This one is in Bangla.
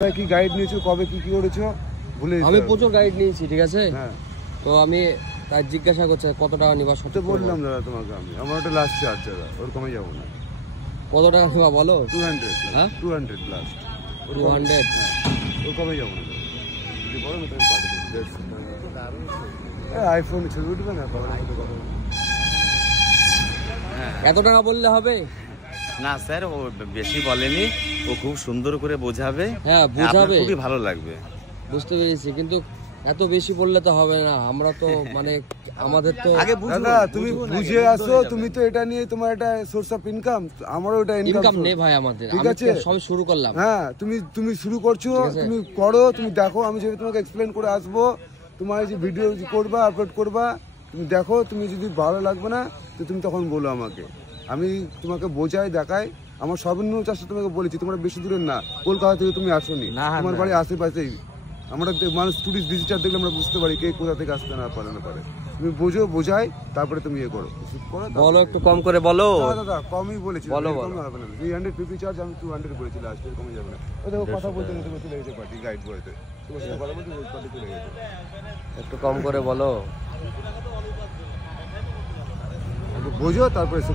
কি গাইড নিয়েছো, কবে কি কি করেছো ভুলে আমি প্রচুর গাইড নিয়েছি, ঠিক আছে। হ্যাঁ, তো আমি তাই জিজ্ঞাসা করছে কত টাকা নিবা। সব তো বললাম দাদা তোমাকে, আমার ওটা লাস্ট চার্জ দাদা, ওর কমে যাবো না। কত টাকা নিবা বলো। 200, হ্যাঁ 200 লাস্ট, 200। ওর কমে যাবো না যদি বলো না তুমি পাঠিয়ে দেবো। আইফোন ছবি উঠবে না, এত টাকা বললে হবে না স্যার, ও বেশি বলেনি, ও খুব সুন্দর করে বোঝাবে। হ্যাঁ বোঝাবে, খুবই ভালো লাগবে। বুঝতে পেরেছি, কিন্তু এত বেশি বললে তো হবে না। আমরা তো মানে আমাদের তো আগে দাদা তুমি বুঝে আসো, তুমি তো এটা নিয়ে তোমার এটা সোর্স অফ ইনকাম, আমারও এটা ইনকাম নেই ভাই আমাদের। ঠিক আছে, সবে শুরু করলাম। হ্যাঁ তুমি শুরু করছো, তুমি করো, তুমি দেখো, আমি যেটা তোমাকে এক্সপ্লেন করে আসবো, তোমার যে ভিডিও করবা আপলোড করবা, তুমি দেখো, তুমি যদি ভালো লাগবে না তো তুমি তখন বলো আমাকে, আমি তোমাকে বোঝাই দেখাই। আমার সর্বনিম্ন চাষটা তোমাকে বলেছি, তোমরা বেশি দূরের না, কলকাতা থেকে তুমি আসোনি, তোমার বাড়ি আশেপাশেই। আমরা মানুষ টুরিস্ট ভিজিটার দেখলে আমরা বুঝতে পারি কে কোথা থেকে আসতে না পারে না পারে। তুমি বোঝো, বোঝাই, তারপরে তুমি ইয়ে করো। বলো একটু কম করে বলো। দাদা কমই বলেছি, বলো কম হবে না। 350 চার্জ, আমি 200 বলেছি লাস্ট, কমে যাবে না। ও দেখো কথা বলতে তুমি চলে গেছে পার্টি গাইড বইতে, তোমার সাথে কথা বলতে পার্টি চলে গেছে। একটু কম করে বলো, বোঝো তারপরে এসে